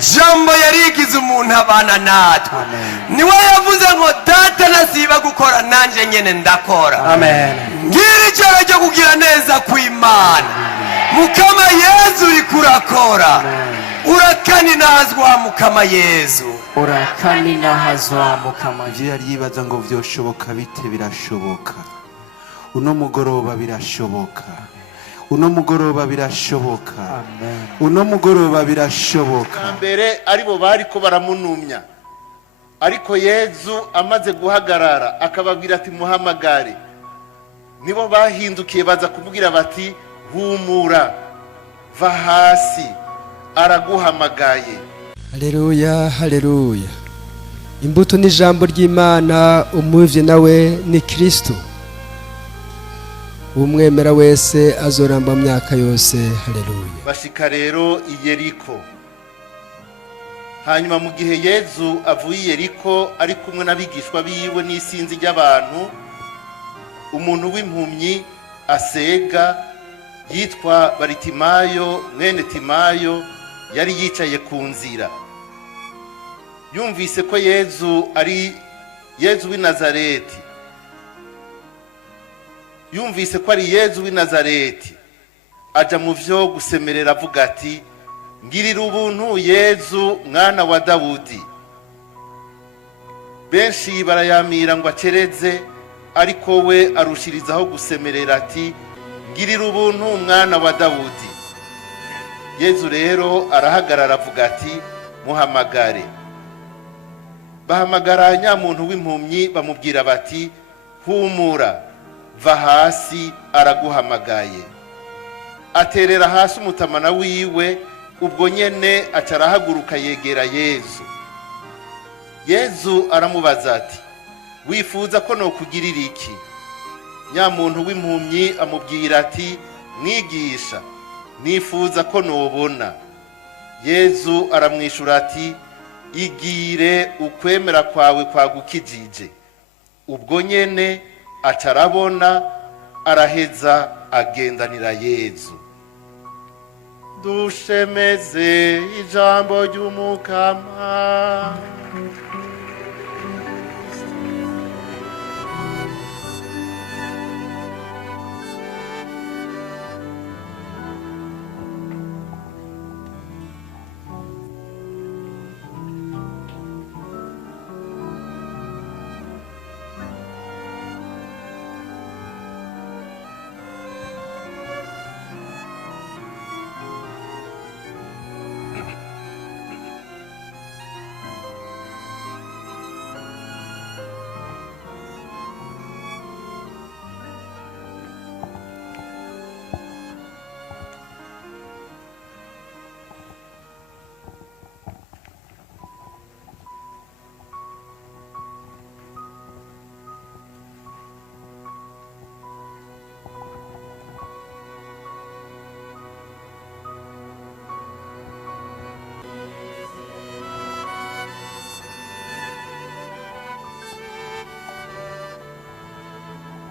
jambo yarigize umuntu abana natwe. Niwe yavuze ngo data nasiba gukora nanje nyene ndakora. Ngiri cyaro cyo kugira neza kw'Imana. Mukama Yezu ikurakora. Urakani nazwa Mukama Yezu. Urakani nahazwa Mukama. Yari yibaza ngo vyoshoboka bite, birashoboka. Uno mugoroba birashoboka. Uno mugoroba birashoboka. Uno mugoroba birashoboka. Mbere aribo bariko baramunumya, ariko Yezu amaze guhagarara akababwira ati muhamagare, nibo bahindukiye baza kuvugira bati humura, va hasi, araguhamagaye. Haleluya, haleluya. Imbuto n'ijambo ry'Imana, umuvye nawe ni Kristo. Umwemera wese azoramba myaka yose. Haleluya. Bashika rero i Yeriko. Hanyuma mu gihe Yezu avuye i Yeriko ari kumwe n'abigishwa biwe n'isinzi ry'abantu, umuntu w'impumyi asega yitwa Baritimayo mwene Timayo yari yicaye ku nzira. Yumvise ko Yezu ari Yezu w'i Nazareti. Yumvise ko ari Yezu w'i Nazareti, aja mu vyo gusemerera avuga ati ngirira ubuntu Yezu mwana wa Dawudi. Benshi barayamira ngo acereze, ariko we arushirizaho gusemerera ati ngirira ubuntu mwana wa Dawudi. Yezu rero arahagarara avuga ati muhamagare. Bahamagara nyamuntu w'impumyi bamubwira bati humura, va hasi, araguhamagaye. Aterera hasi umutamana wiwe, ubwo nyene acarahaguruka yegera Yezu. Yezu aramubaza ati wifuza ko nokugirira iki? Nyamuntu w'impumyi amubwira ati mwigisha, nifuza ko nobona. Yezu aramwishura ati igire, ukwemera kwawe kwagukijije. Ubwo nyene acarabona, araheza agendanira Yezu. Dushemeze ijambo ry'Umukama.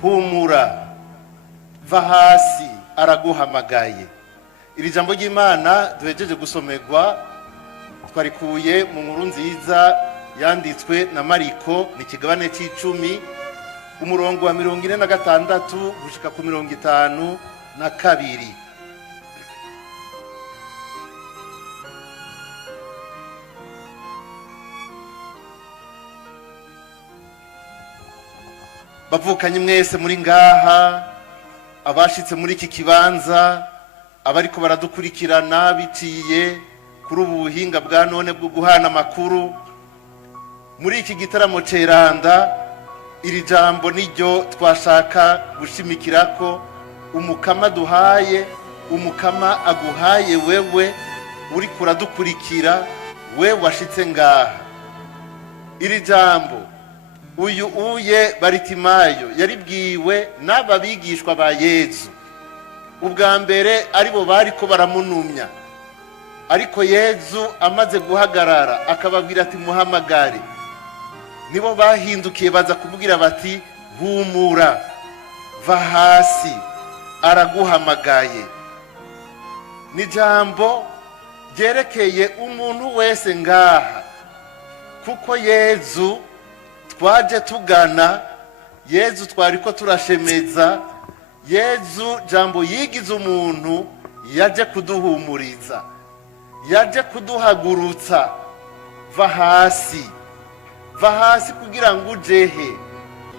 Humura, va hasi, araguhamagaye. Iri jambo ry'Imana duhejeje gusomerwa twarikuye mu nkuru nziza yanditswe na Mariko, ni kigabane c'10 umurongo wa 46 gushika ku 52. Bavukanye mwese muri ngaha, abashitse muri iki kibanza, abariko baradukurikirana biciye kuri ubuhinga bwa none bwo guhana amakuru. Muri iki gitaramo ceranda, iri jambo niryo twashaka gushimikirako. Umukama duhaye, umukama aguhaye wewe uri kuradukurikira, we washitse ngaha. Iri jambo uyu uye Baritimayo yaribwiwe n'aba bigishwa ba Yezu. Ubwa mbere aribo bariko baramunumya, ariko Yezu amaze guhagarara akababwira ati muhamagare, nibo bahindukiye baza kuvugira bati humura, va hasi, araguhamagaye. Ni jambo ryerekeye umuntu wese ngaha, kuko Yezu twaje tugana, Yezu twariko turashemeza, Yezu jambo yigize umuntu, yaje kuduhumuriza, yaje kuduhagurutsa. Va hasi kugira ngo ujehe.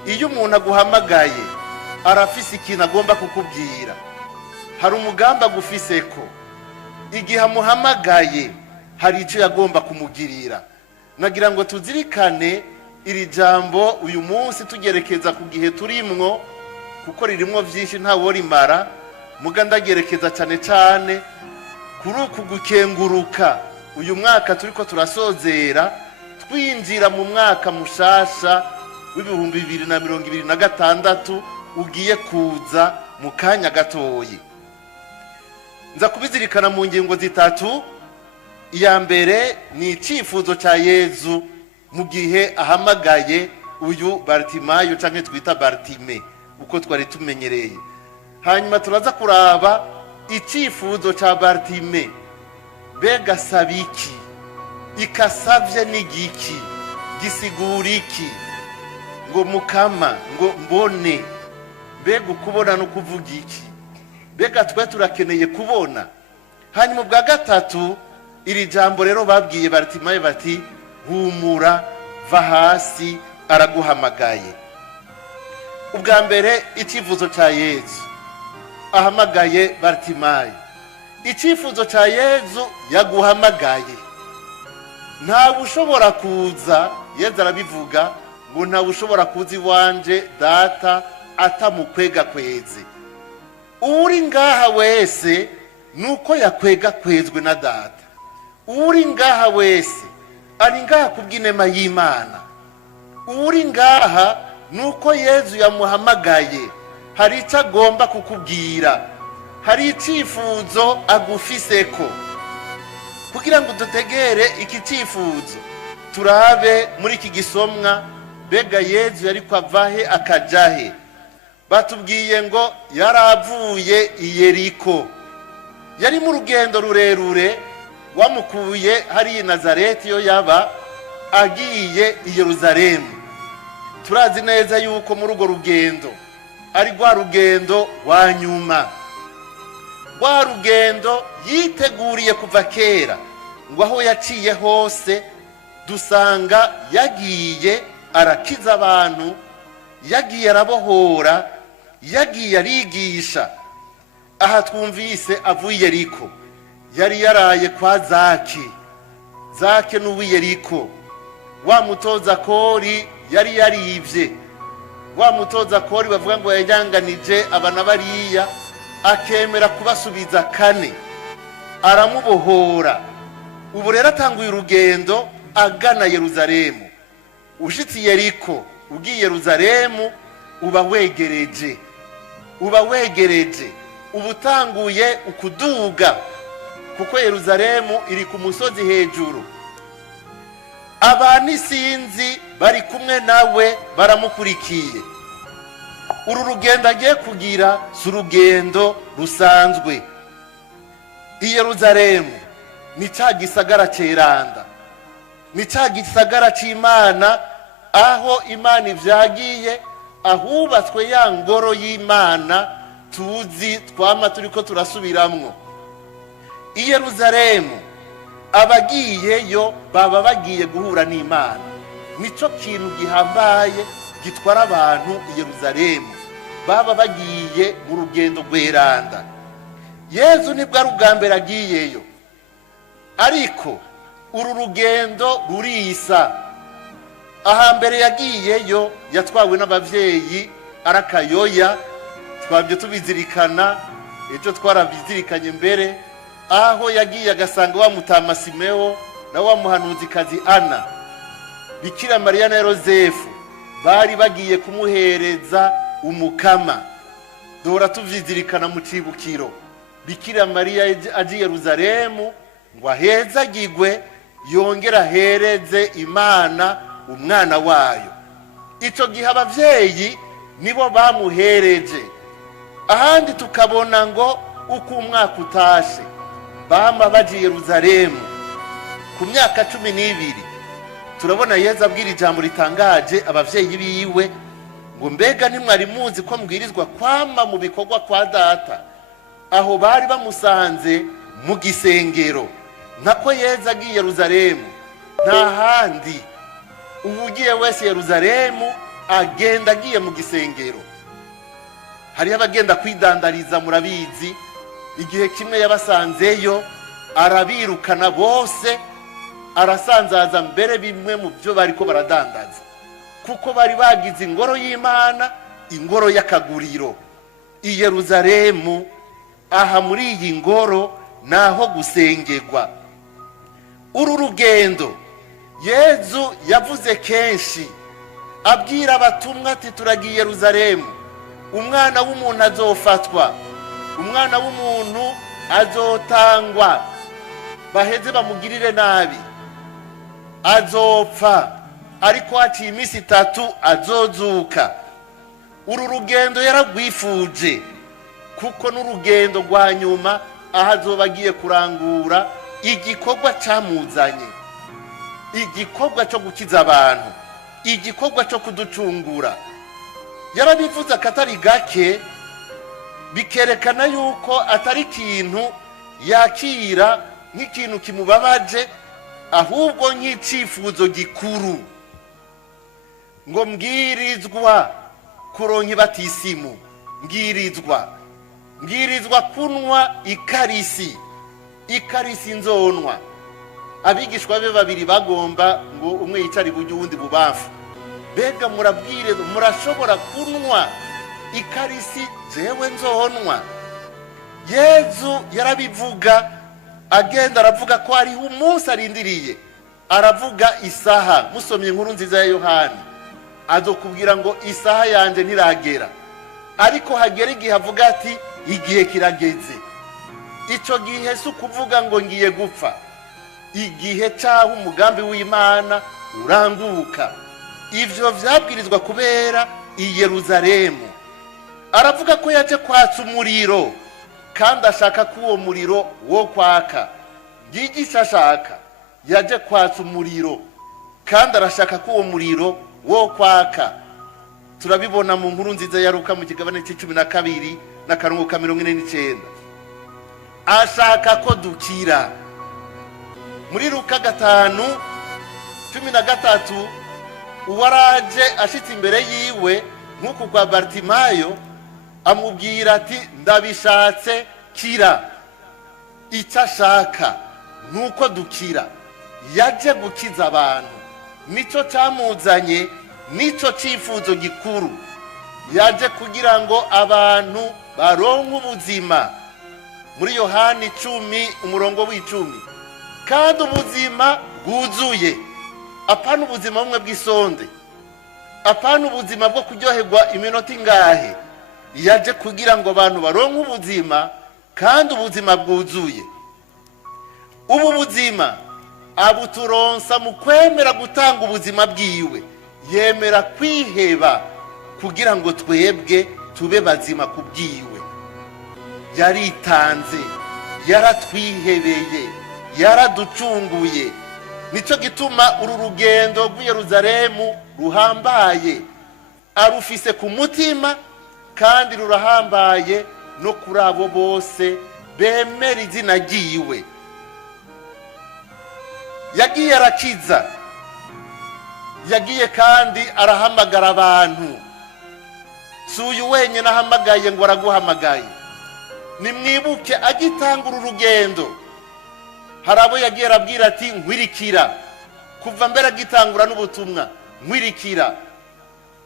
Iyo umuntu aguhamagaye arafise ikintu agomba kukubwira, hari umugambi agufiseko. Igihe amuhamagaye hari icyo yagomba kumugirira. Nagira ngo tuzirikane iri jambo uyu munsi tugerekeza ku gihe turimwo, kuko ririmwo byinshi ntawo rimara. Muga ndagerekeza cyane cyane kuri uku gukenguruka uyu mwaka turiko turasozera, twinjira mu mwaka mushasha w'ibihumbi 2026 ugiye kuza mu kanya gatoyi. Nza kubizirikana mu ngingo zitatu. Iya mbere ni icyifuzo cya Yezu mu gihe ahamagaye uyu Bartimayo canke twita Bartime uko twari tumenyereye. Hanyuma turaza kuraba icyifuzo cya Bartime, bega sabiki, ikasavye n'igiki, gisigura iki? Ngo mukama, ngo mbone. Bega ukubona no kuvuga iki? Bega twe turakeneye kubona. Hanyuma bwa gatatu, iri jambo rero babwiye Bartimayo bati humura, va hasi, araguhamagaye. Ubwa mbere icyifuzo cya Yezu ahamagaye Bartimayo. Icyifuzo cya Yezu yaguhamagaye. Ntawe ushobora kuza, Yezu arabivuga ngo ntawe ushobora kuza iwanje data atamukwega kweze. Uri ngaha wese nuko yakwega kwezwe na data. Uri ngaha wese ari ngaha kubw'inema y'Imana. Uri ngaha nuko Yezu yamuhamagaye, hari icyo agomba kukubwira, hari icyifuzo agufiseko. Kugira ngo dutegere iki cyifuzo, turabe muri iki gisomwa bega Yezu yari kwavahe akajahe. Batubwiye ngo yaravuye i Yeriko, yari mu rugendo rurerure, wamukuye hari i Nazareti yo yaba agiye i Yerusalemu. Turazi neza yuko muri urwo rugendo ari rwa rugendo wa nyuma, rwa rugendo yiteguriye kuva kera, ngo aho yaciye hose dusanga yagiye arakiza abantu, yagiye arabohora, yagiye arigisha. Aha twumvise avuye Yeriko, yari yaraye kwa Zake n'uwi Yeriko. Wa mutoza kori yari yarivye, wa mutoza kori bavuga ngo yajanganije abana bariya, akemera kubasubiza kane, aramubohora. Ubu rero atanguye urugendo agana Yerusalemu. Ushitsi Yeriko ugiye Yerusalemu uba wegereje, ubutanguye ukuduga, kuko Yerusalemu iri ku musozi hejuru. Abantu isinzi bari kumwe nawe baramukurikiye. Uru rugendo agiye kugira si urugendo rusanzwe. I Yerusalemu ni cya gisagara ceranda, ni cya gisagara c'Imana, aho Imana ivyagiye, ahubatswe ya ngoro y'Imana tuzi twama turiko turasubiramwo. I Yerusalemu abagiyeyo baba bagiye guhura n'Imana. Nico kintu gihambaye gitwara abantu i Yerusalemu, baba bagiye mu rugendo rweranda. Yezu nibwo ari ubwa mbere agiyeyo, ariko uru rugendo rurisa. Ahambere yagiyeyo yatwawe n'abavyeyi arakayoya, twabyo tubizirikana, ejo twarabizirikanye mbere, aho yagiye agasanga wa mutama Simeo na wa muhanuzikazi Ana, Bikira Mariya na Yosefu bari bagiye kumuhereza umukama. Dora tuvyizirikana mu cibukiro, Bikira Mariya agiye Yerusalemu ngo ahezagirwe, yongera ahereze Imana umwana wayo. Ico gihe abavyeyi nibo bamuhereje. Ahandi tukabona ngo uko umwaka utashe bama baje Yeruzalemu ku myaka 12. turabona Yesu abwira ijambo ritangaje abavyeyi biwe ngo mbega ntimwari muzi ko mbwirizwa kwama mu bikorwa kwa data. Aho bari bamusanze mu gisengero. Nako Yesu agiye Yeruzalemu nta handi ugiye wese Yeruzalemu agenda agiye mu gisengero. Hari abagenda kwidandariza, murabizi, igihe kimwe yabasanzeyo arabirukana bose, arasanzaza mbere bimwe mu byo bariko baradandaza, kuko bari bagize ingoro y'Imana, ingoro y'akaguriro i Yeruzalemu. Aha muri iyi ngoro naho gusengerwa. Uru rugendo Yesu yavuze kenshi abwira abatumwa ati turagiye Yeruzalemu, umwana w'umuntu azofatwa, umwana w'umuntu azotangwa, baheze bamugirire nabi, azopfa, ariko haciye iminsi 3 azozuka. Uru rugendo yaragwifuje kuko n'urugendo rwa nyuma aho azoba agiye kurangura igikorwa cyamuzanye, igikorwa cyo gukiza abantu, igikorwa cyo kuducungura. Yarabivuze akatari gake, bikerekana yuko atari ikintu yakira nk'ikintu kimubabaje, ahubwo nk'icyifuzo gikuru. Ngo mbwirizwa kuronka batisimu, mbwirizwa kunwa ikarisi nzonwa. Abigishwa be babiri bagomba ngo umwe yicare iburyo uwundi bubamfu. Bega murabwire, murashobora kunwa ikarisi jewe nzonwa? Yesu yarabivuga, agenda aravuga ko ari umunsi arindiriye, aravuga isaha. Musomye inkuru nziza ya Yohani azokubwira ngo isaha yanje ntiragera, ariko hagera igihe avuga ati igihe kirageze. Ico gihe si ukuvuga ngo ngiye gupfa, igihe cyaho umugambi w'Imana uranguka. Ivyo vyabwirizwa kubera i Yeruzalemu. Aravuga ko yaje kwatsa umuriro, kandi ashaka ko uwo muriro wo kwaka. Yigisha ashaka yaje kwatsa umuriro, kandi arashaka ko uwo muriro wo kwaka. Turabibona mu nkuru nziza ya Luka mu kigabane c'12 na karongo ka 49. Ashaka ko dukira. Muri Luka 5:13 uwaraje ashitse imbere yiwe nk'uko kwa Bartimayo, amubwira ati ndabishatse kira. Icyo ashaka nuko dukira. Yaje gukiza abantu, nico cyamuzanye, nico cyifuzo gikuru. Yaje kugira ngo abantu baronke ubuzima. Muri Yohani 10:10, kandi ubuzima bwuzuye. Apana ubuzima bumwe bw'isonde, apana ubuzima bwo kuryoherwa iminota ingahe. Yaje kugira ngo abantu baronke ubuzima, kandi ubuzima bwuzuye. Ubu buzima abuturonsa mu kwemera gutanga ubuzima bwiwe. Yemera kwiheba kugira ngo twebwe tube bazima kubwiwe. Yaritanze, yaratwihebeye, yaraducunguye. Nico gituma uru rugendo rw'i Yeruzalemu ruhambaye, arufise ku mutima, kandi rurahambaye no kuri abo bose bemera izina ryiwe. Yagiye arakiza, yagiye kandi arahamagara abantu. Si uyu wenyine ahamagaye ngo araguhamagaye. Nimwibuke agitanga uru rugendo, hari abo yagiye arabwira ati nkwirikira. Kuva mbere agitangura n'ubutumwa, nkwirikira.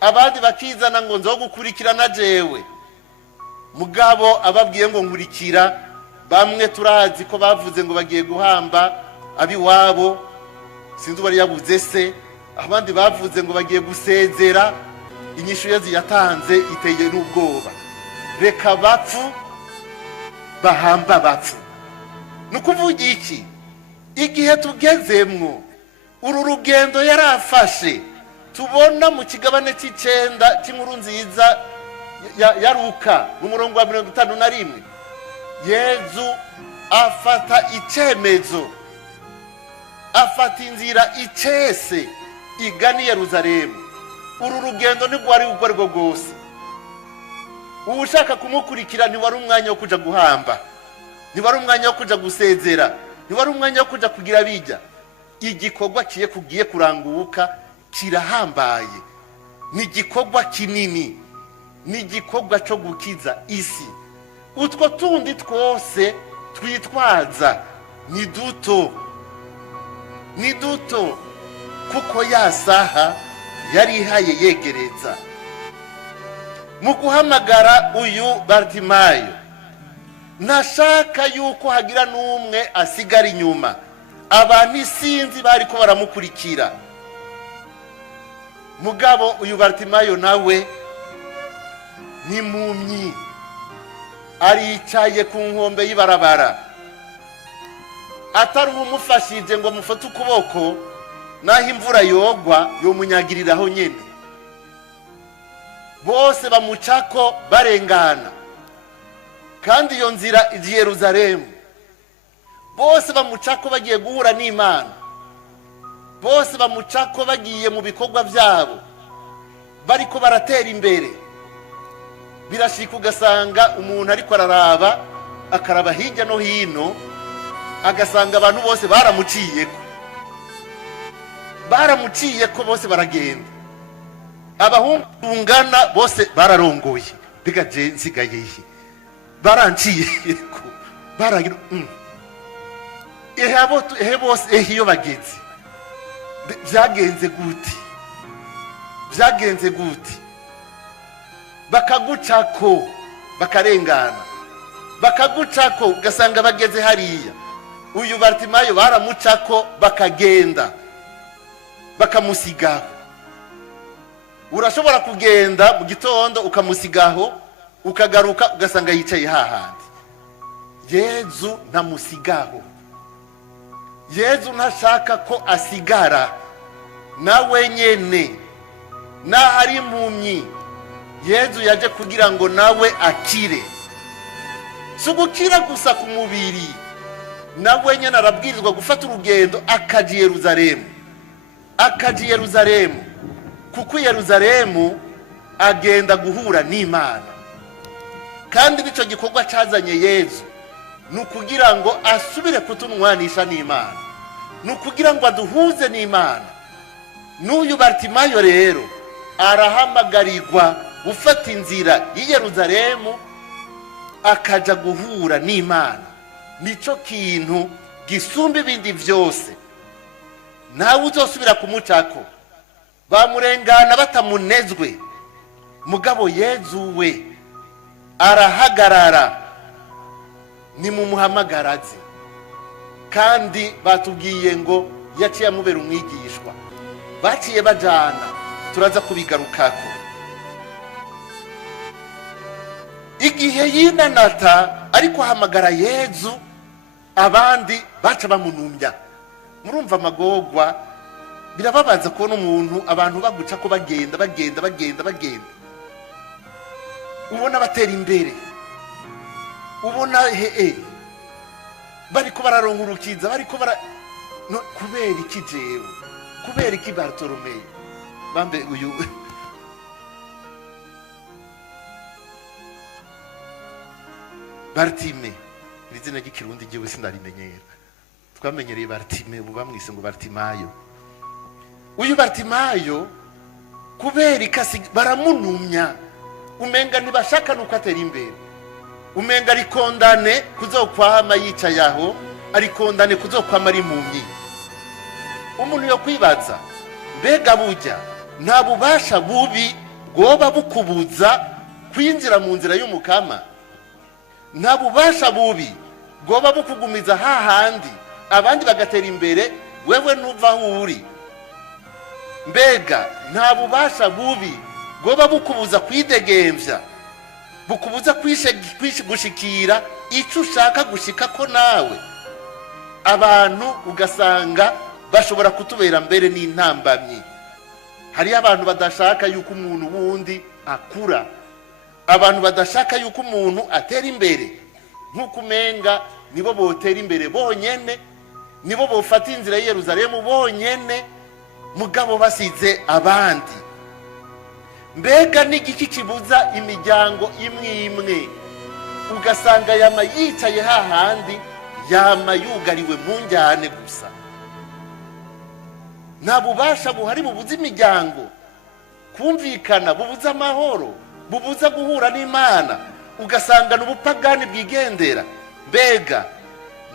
Abandi bakizana ngo nzogukurikirana jewe. Mugabo ababwiye ngo nkurikira, bamwe turazi ko bavuze ngo bagiye guhamba abiwabo, sinzi bari yabuze se. Abandi bavuze ngo bagiye gusezera. Inyishu Yesu yatanze iteye n'ubwoba. Reka bapfu bahamba bapfu. Nukuvuga iki? Igihe tugezemwo, uru rugendo yarafashe. Tubona mu kigabane c'9 cy'inkuru nziza ya Luka mu murongo wa 51, Yesu afata icyemezo, afata inzira icese igana i Yerusalemu. Uru rugendo ntirwari urwo ari rwo rwose. Ushaka kumukurikira ntiwari umwanya wo kuja guhamba, ntiwari umwanya wo kuja gusezera, ntiwari umwanya wo kuja kugira bijya. Igikorwa kugiye kuranguka kirahambaye, ni igikorwa kinini, ni igikorwa cyo gukiza isi. Utwo tundi twose twitwaza ni duto, ni duto, kuko ya saha yari ihaye yegereza. Mu guhamagara uyu Bartimayo, ntashaka yuko hagira n'umwe asigara inyuma. Abantu isinzi bariko baramukurikira, mugabo uyu Bartimayo nawe ni impumyi, aricaye ku nkombe y'ibarabara. Atari umufashije ngo amufate ukuboko, naho imvura yogwa yomunyagiriraho nyene. Bose bamucako barengana, kandi iyo nzira ije Yerusalemu. Bose bamucako bagiye guhura n'Imana, bose bamucako bagiye mu bikorwa byabo, bariko baratera imbere. Birashika ugasanga umuntu ariko araraba, akaraba hirya no hino, agasanga abantu bose baramuciyeko bose baragenda. Abahungu tungana bose bararongoye, biga je nsigaye ihe baranciyeko baragira ehe bose iyo bageze byagenze gute bakagucako bakarengana, bakagucako ugasanga bageze hariya. Uyu Bartimayo baramucako bakagenda bakamusigaho. Urashobora kugenda mu gitondo ukamusigaho, ukagaruka ugasanga yicaye hahandi. Yezu ntamusigaho. Yezu ntashaka ko asigara nawe nyene, na ari impumyi. Yezu yaje kugira ngo nawe akire, sugukira gusa ku mubiri. Nawe nyene arabwirizwa gufata urugendo akaja i Yerusalemu, kuko Yerusalemu agenda guhura n'Imana. Kandi nico gikorwa cazanye Yezu, nukugira ngo asubire kutunwanisha n'Imana, nukugira ngo aduhuze n'Imana. N'uyu Bartimayo rero arahamagarirwa gufata inzira i Yerusalemu akaja guhura n'Imana. Nico kintu gisumba ibindi vyose. Nawe uzosubira kumucako, bamurengana batamunezwe, mugabo Yezu we arahagarara, ni mumuhamagaraze. Kandi batubwiye ngo yaciye amubera umwigishwa, baciye bajana, turaza kubigarukako. Igihe yinanata ariko ahamagara Yezu, abandi baca bamunumya. Murumva amagorwa, birababaza kubona umuntu, abantu baguca ko bagenda. Ubona batera imbere, ubona bariko bararongurukiza, bariko kubera iki jewe, kubera iki Bartolomeyo bambe uyu Bartime, izina ry'ikirundi jewe sindarimenyera. Twamenyereye Bartime, ubu bamwise ngo Bartimayo. Uyu Bartimayo kubera ikasi baramunumya, umenga ntibashaka nuko atera imbere, umenga arikondane kuzokwama yicayaho, arikondane kuzokwama ari impumyi. Umuntu yo kwibaza, mbega burya nta bubasha bubi bwoba bukubuza kwinjira mu nzira y'umukama? Nta bubasha bubi bwoba bukugumiza hahandi abandi bagatera imbere, wewe nuva aho uri? Mbega nta bubasha bubi bwoba bukubuza kwidegemvya, bukubuza gushikira icyo ushaka gushikako nawe? Abantu ugasanga bashobora kutubera mbere n'intambamyi. Hari abantu badashaka yuko umuntu wundi akura, abantu badashaka yuko umuntu atera imbere, nk'uko umenga nibo botera imbere bonyene, nibo bofata inzira ya Yerusalemu bonyene, mugabo basize abandi. Mbega n'igiki kibuza imiryango imwe imwe ugasanga yama yicaye hahandi, yama yugariwe mu njyane gusa? Nta bubasha buhari bubuza imiryango kumvikana, bubuza amahoro, bubuza guhura n'Imana, ugasanga n'ubupagani bwigendera. Mbega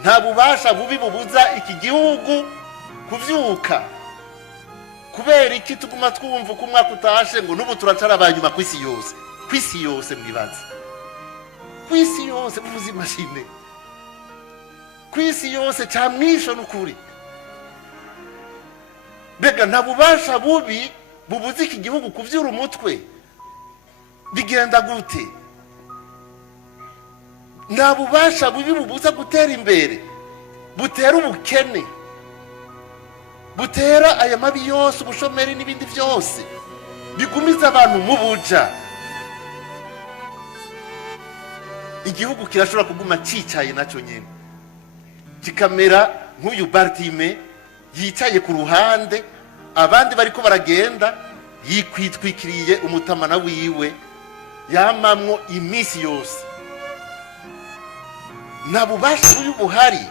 nta bubasha bubi bubuza iki gihugu kuvyuka? Kubera iki tuguma twumva ko umwaka utashe ngo n'ubu turacara abanyuma kw'isi yose? Kw'isi yose mwibaze, kw'isi yose muvuze imashine, kw'isi yose camwisho n'ukuri. Mbega nta bubasha bubi bubuza iki gihugu kuvyura umutwe? Bigenda gute? Nta bubasha bubi bubuza gutera imbere, butera ubukene, butera aya mabi yose, ubushomeri n'ibindi byose, bigumiza abantu mu buja. Igihugu kirashobora kuguma cicaye naco nyene, kikamera nk'uyu Bartime yicaye ku ruhande, abandi bariko baragenda, yikwitwikiriye umutamana wiwe, yamamwo imisi yose. Nta bubasha bubi buhari.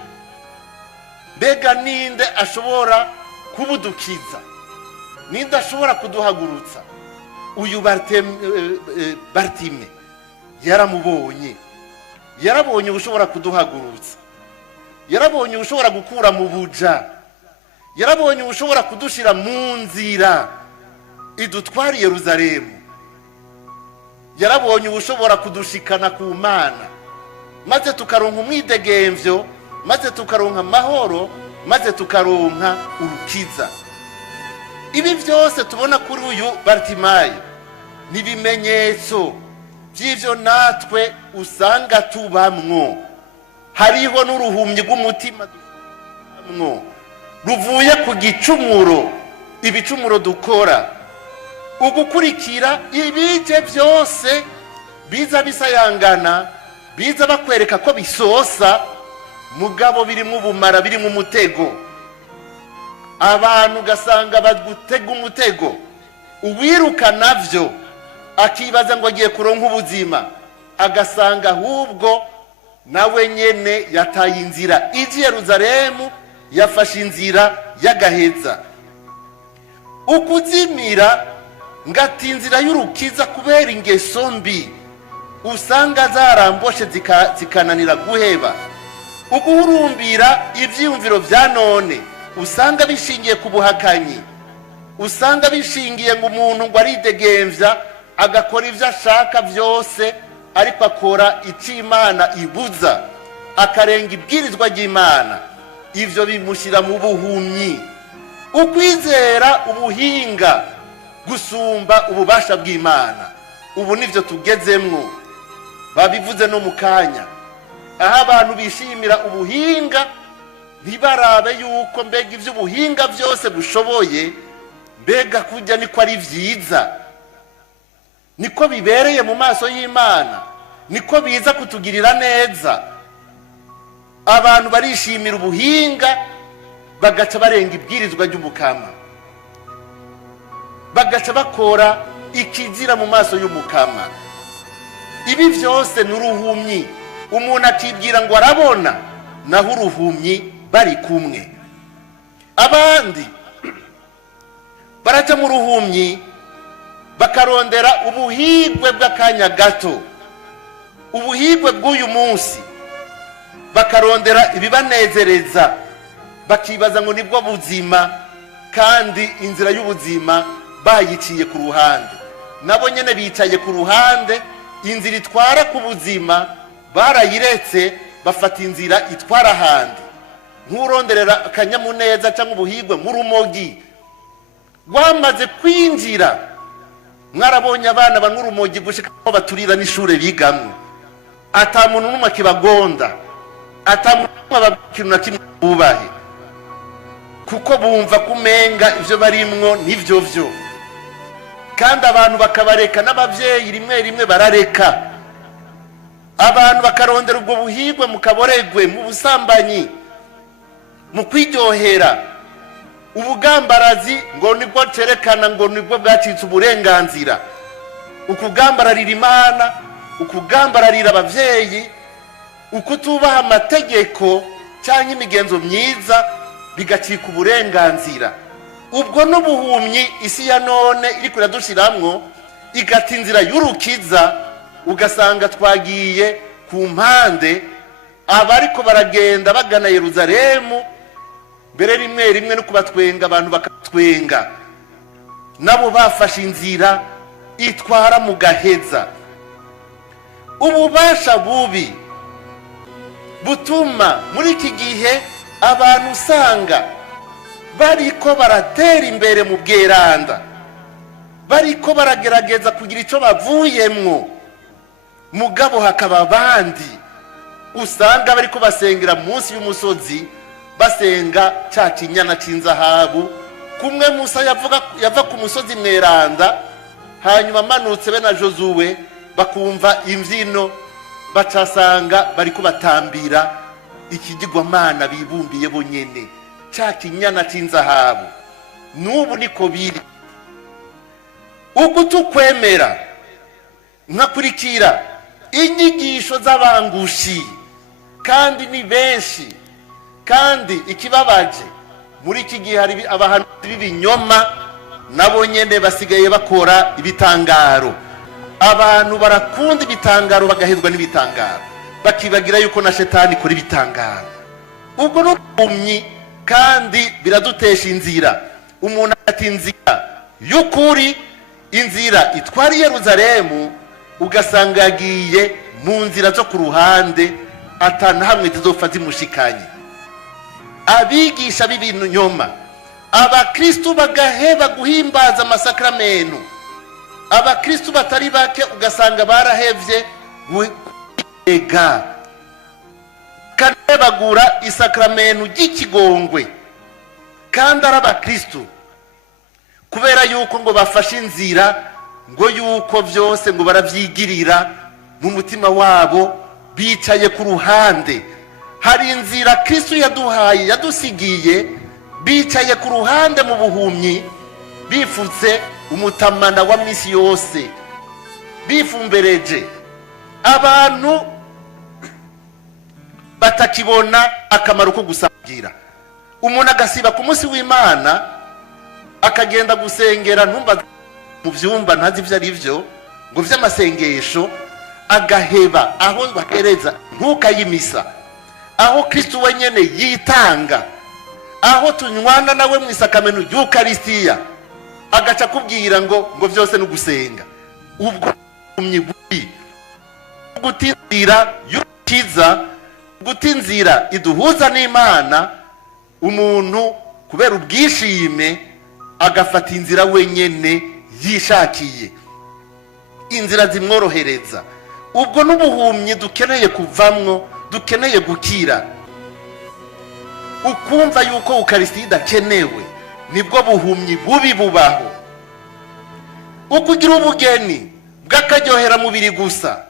Mbega ninde ashobora kubudukiza? Ninde ashobora kuduhagurutsa? Uyu Bartime yaramubonye, yarabonye ushobora kuduhagurutsa, yarabonye ushobora gukura mu buja, yarabonye ushobora kudushira mu nzira idutwara Yerusalemu, yarabonye ushobora kudushikana ku Mana, maze tukaronka umwidegemvyo, maze tukaronka amahoro, maze tukaronka urukiza. Ibi byose tubona kuri uyu Bartimayo ni ibimenyetso by'ivyo natwe usanga tubamwo. Hariho n'uruhumyi rw'umutima dufamwo ruvuye ku gicumuro, ibicumuro dukora, ugukurikira ibije byose biza bisayangana, biza bakwereka ko bisosa, mugabo birimo ubumara, birimo umutego. Abantu ugasanga bagutega umutego, uwiruka navyo akibaza ngo agiye kuronka ubuzima, agasanga ahubwo nawe nyene yataye inzira iji Yerusalemu, yafashe inzira y'agaheza. Ukuzimira ngati inzira y'urukiza kubera ingeso mbi usanga zaramboshe zikananira guheba. Uguhurumbira ivyiyumviro vya none usanga bishingiye ku buhakanyi, usanga bishingiye ngo umuntu ngo aridegemvya agakora ivyo ashaka vyose, ariko akora ico Imana ibuza, akarenga ibwirizwa ry'Imana. Ivyo bimushira mu buhumyi. Ukwizera ubuhinga gusumba ububasha bw'Imana, ubu nivyo tugezemwo. Babivuze no mukanya, aho abantu bishimira ubuhinga, ntibarabe yuko mbega ivyo ubuhinga byose bushoboye, mbega kujya niko ari vyiza, niko bibereye mu maso y'Imana, niko biza kutugirira neza. Abantu barishimira ubuhinga, bagaca barenga ibwirizwa ry'umukama, bagaca bakora ikizira mu maso y'umukama. Ibi byose n'uruhumyi. Umuntu akibwira ngo arabona, naho uruhumyi bari kumwe. Abandi baraca mu ruhumyi bakarondera ubuhigwe bw'akanya gato, ubuhigwe bw'uyu munsi, bakarondera ibibanezereza, bakibaza ngo nibwo buzima, kandi inzira y'ubuzima bayiciye ku ruhande. Nabo nyene bicaye ku ruhande, inzira itwara ku buzima barayiretse, bafata inzira itwara ahandi. Nkuronderera akanyamuneza cyangwa ubuhigwe nk'urumogi rwamaze kwinjira. Mwarabonye abana banywa urumogi gushika aho baturira n'ishure bigamwe, ata muntu n'umwe kibagonda, ata muntu bakintu na kimwe bubahe, kuko bumva kumenga ivyo barimwo nivyo vyo. Kandi abantu bakabareka, n'abavyeyi rimwe rimwe barareka, abantu bakarondera ubwo buhigwe mu kaboregwe, mu busambanyi, mu kwiryohera. Ubugambarazi ngo nibwo cerekana ngo nibwo bwacitse uburenganzira. Ukugambararira Imana, ukugambararira abavyeyi, ukutubaha amategeko cyangwa imigenzo myiza bigacika uburenganzira. Ubwo n'ubuhumyi isi ya none iri kuradushiramwo igata inzira y'urukiza, ugasanga twagiye ku mpande, abariko baragenda bagana Yerusalemu, mbere rimwe rimwe no kubatwenga abantu bakatwenga, nabo bafashe inzira itwara mu gaheza. Ububasha bubi butuma muri iki gihe abantu usanga bariko baratera imbere mu bweranda, bariko baragerageza kugira ico bavuyemwo, mugabo hakaba abandi usanga bariko basengera munsi y'umusozi, basenga ca kinyana c'inzahabu. Kumwe Musa yava ku musozi mweranda, hanyuma amanutse be na Josuwe bakumva imvyino, bacasanga bariko batambira ikigirwamana bibumbiye bonyene, ca kinyana c'inzahabu. N'ubu niko biri. Ubwo tukwemera nkakurikira inyigisho z'abangushi, kandi ni benshi, kandi ikibabaje muri iki gihe hari abahanuzi b'ibinyoma nabo nyene basigaye bakora ibitangaro. Abantu barakunda ibitangaro, bagahezwa n'ibitangaro, bakibagira yuko na shetani ikora ibitangaro. Ubwo n'ubumyi, kandi biradutesha inzira. Umuntu ati inzira y'ukuri, inzira itwara Yerusalemu, ugasanga yagiye mu nzira zo ku ruhande, atana hamwe zizopfa zimushikanye. Abigisha b'ibinyoma, abakristu bagaheba guhimbaza amasakramenu. Abakristu batari bake ugasanga barahevye guhega, kanebagura isakramenu ry'ikigongwe, kandi ari abakristu kubera yuko ngo bafashe inzira, ngo yuko vyose ngo baravyigirira mu mutima wabo, bicaye ku ruhande. Hari inzira Kristo yaduhaye, yadusigiye, bicaye ku ruhande mu buhumyi, bifutse umutamana wa misi yose, bifumbereje. Abantu batakibona akamaro ko gusangira. Umuntu agasiba ku munsi w'Imana, akagenda gusengera ntumba mu vyumba ntazi ivyo ari vyo, ngo vy'amasengesho, agaheba aho bahereza nkuka y'imisa, aho Kristo wenyene yitanga, aho tunywana nawe mu isakamenu y'Ukaristiya, agaca kubwira ngo vyose no gusenga. Ubwo umyibuyi gutinzira y'ukiza, gutinzira iduhuza n'Imana, umuntu kubera ubwishime agafata inzira wenyene yishakiye, inzira zimworohereza. Ubwo n'ubuhumyi dukeneye kuvamwo, dukeneye gukira. Ukumva yuko Ukaristiya idakenewe, nibwo buhumyi bubi bubaho. Ukugira ubugeni bw'akaryohera mubiri gusa,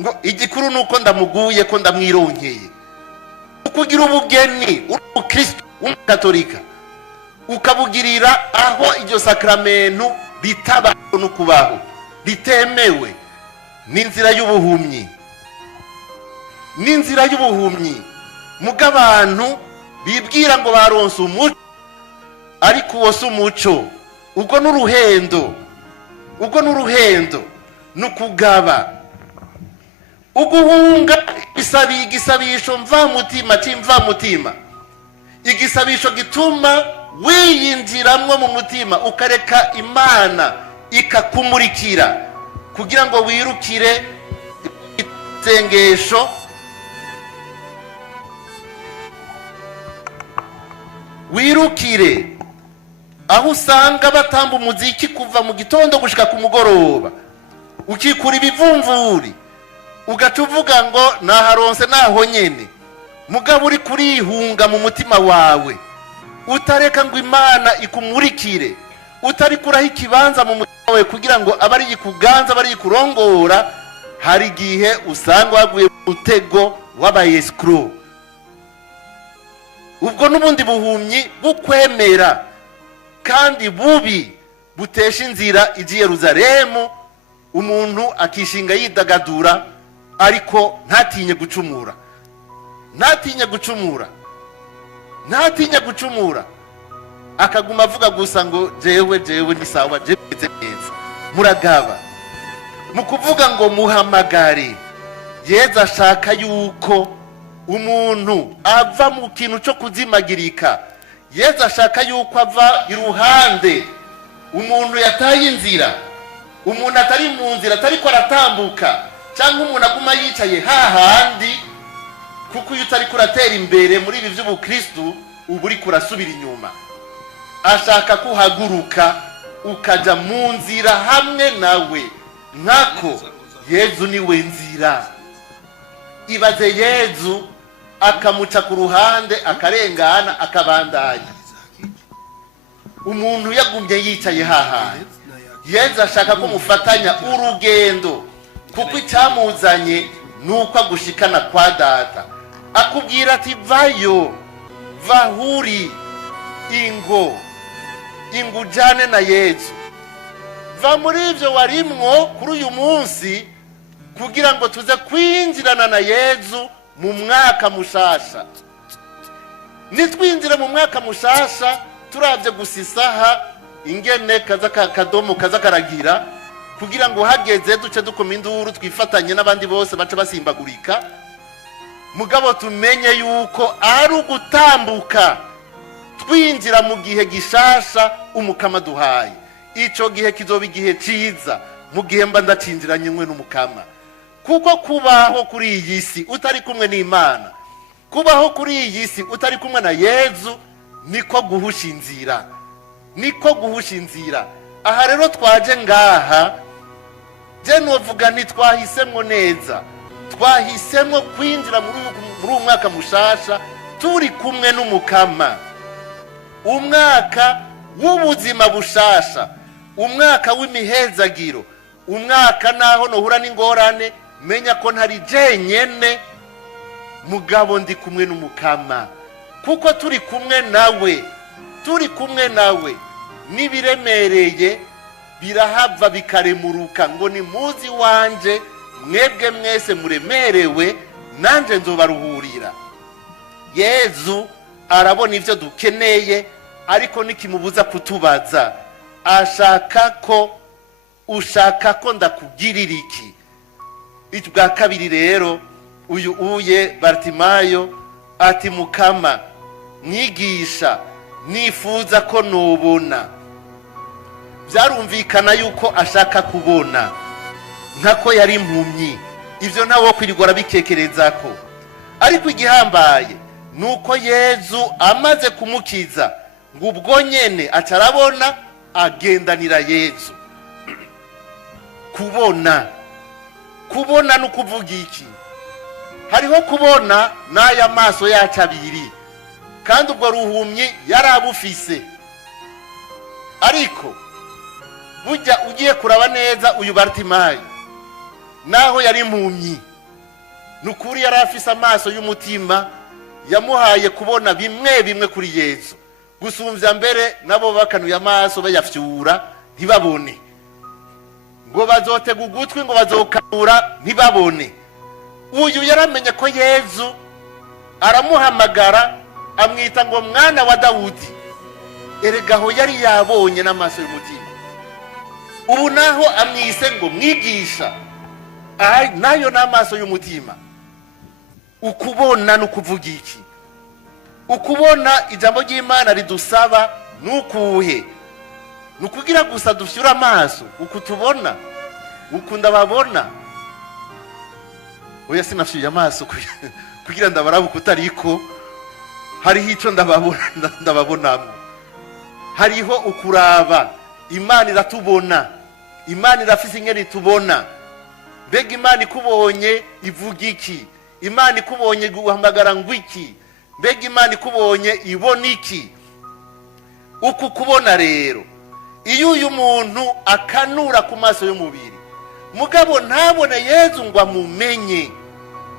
ngo igikuru nuko ndamuguye ko ndamwironkeye. Ukugira ubugeni umukristo w'umukatolika, ukabugirira aho iryo sakramenu bitabaho no kubaho, bitemewe, n'inzira y'ubuhumyi. N'inzira y'ubuhumyi mugabantu bibwira ngo baronse umuco, ariko uwo si umuco. Ubwo n'uruhendo, ubwo n'uruhendo n'ukugaba, uguhunga igisabisho mvamutima c'imvamutima, igisabisho gituma wiyinjiramwo mu mutima, ukareka Imana ikakumurikira, kugira ngo wirukire isengesho, wirukire aho usanga batamba umuziki kuva mu gitondo gushika ku mugoroba, ukikura ibivumvuri, ugaca uvuga ngo naharonse naho nyene, mugabo uri kurihunga mu mutima wawe, utareka ngo Imana ikumurikire, utari kuraho ikibanza mu mutima wawe kugira ngo abari yikuganza, abari yikurongora, hari igihe usanga waguye mu mutego w'abayesikuru. Ubwo n'ubundi buhumyi bukwemera kandi bubi butesha inzira iji Yerusalemu, umuntu akishinga yidagadura ariko ntatinye gucumura, ntatinye gucumura, akaguma avuga gusa ngo jewe ni sawa, jewe neza. Muragaba mu kuvuga ngo muhamagare. Yezu ashaka yuko umuntu ava mu kintu cyo kuzimagirika. Yezu ashaka yuko ava iruhande, umuntu yataye inzira, umuntu atari mu nzira, atari ko aratambuka, cyangwa umuntu aguma yicaye hahandi, kuko iyo utari kuratera imbere muri ibi by'ubukristu uba uri kurasubira inyuma. Ashaka kuhaguruka ukaja mu nzira hamwe nawe, nkako Yezu niwe nzira. Ibaze Yezu akamuca ku ruhande akarengana akabandanya, umuntu yagumye yicaye hahandi. Yezu ashaka ko mufatanya urugendo, kuko icyamuzanye nuko agushikana kwa data. Akubwira ati vayo, vahuri, ingo ujane na Yezu. Va muri ibyo warimwo kuri uyu munsi, kugira ngo tuze kwinjirana na Yezu mu mwaka mushasha. Nitwinjira mu mwaka mushasha turavye gusa isaha ingene kaza kadomo kaza karagira, kugira ngo hageze duce dukoma induru twifatanye n'abandi bose baca basimbagurika. Mugabo tumenye yuko ari ugutambuka twinjira mu gihe gishasha umukama duhaye. Ico gihe kizoba igihe ciza, mu gihe mba ndacinjiranye mwe n'umukama. Kuko kubaho kuri iyi si utari kumwe n'Imana, kubaho kuri iyi si utari kumwe na Yezu, niko guhusha inzira. Aha rero twaje ngaha, je novuga ntitwahisemwo neza, twahisemwo kwinjira muri uyu mwaka mushasha turi kumwe n'umukama. Umwaka w'ubuzima bushasha, umwaka w'imihezagiro, umwaka naho nohura n'ingorane menya ko ntari jenyene, mugabo ndi kumwe n'umukama. Kuko turi kumwe nawe, nibiremereye birahava bikaremuruka ngo ni muzi wanje, mwebwe mwese muremerewe nanje nzobaruhurira. Yezu arabona ivyo dukeneye, ariko nikimubuza kutubaza. Ushaka ko ndakugirira iki? Bwa kabiri rero uyu uye Bartimayo ati mukama, mwigisha, nifuza ko nobona. Byarumvikana yuko ashaka kubona, nkako yari impumyi. Ivyo nawo kwirigora bikekerezako. Ariko igihambaye nuko Yezu amaze kumukiza, ngo ubwo nyene acarabona, agendanira Yezu. Kubona nukuvuga iki? Hariho kubona n'aya maso yacu abiri, kandi ubwo ruhumyi yarabufise. Ariko burya ugiye kuraba neza uyu Bartimayo, naho yari impumyi, nukuri yari afise amaso y'umutima yamuhaye kubona bimwe kuri Yezu, gusumvya mbere nabo bakanuye amaso bayafyura ntibabone, ngo bazotega ugutwi ngo bazokanura ntibabone. Uyu yaramenye ko Yezu aramuhamagara, amwita ngo mwana wa Dawudi. Eregaho yari yabonye n'amaso y'umutima. Ubu naho amwise ngo mwigisha, nayo n'amaso y'umutima. Ukubona nukuvuga iki? Ukubona ijambo ry'Imana ridusaba nukuhe? Nukugira gusa dufyura amaso ukutubona, ukunda babona. Oya sinafyuye amaso kugira ndabarabu kutariko, hariho ico ndababonamo. Hariho ukuraba, Imana iratubona, Imana irafise ingene itubona. Mbega Imana ikubonye ivuga iki? Imana ikubonye guhamagara ngwiki? Mbega Imana ikubonye ibona iki? Uku kubona rero, iyo uyu muntu akanura ku maso y'umubiri, mugabo ntabone Yezu ngo amumenye,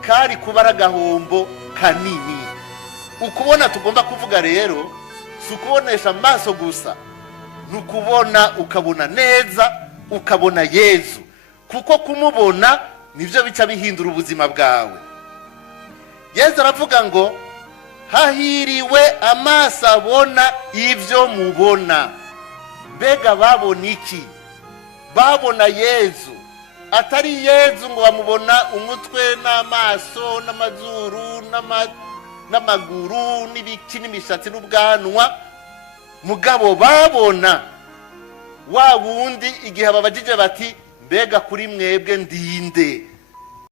kari kuba ari agahombo kanini. Ukubona tugomba kuvuga rero si ukubonesha amaso gusa, ni ukubona ukabona neza, ukabona Yezu, kuko kumubona nibyo bica bihindura ubuzima bwawe. Yezu aravuga ngo hahiriwe amaso abona ibyo mubona. Mbega babona iki? Babona Yezu, atari Yezu ngo bamubona umutwe n'amaso n'amazuru n'amaguru n'ibiki n'imishatsi n'ubwanwa, mugabo babona wa wundi igihe babajije bati mbega kuri mwebwe ndinde,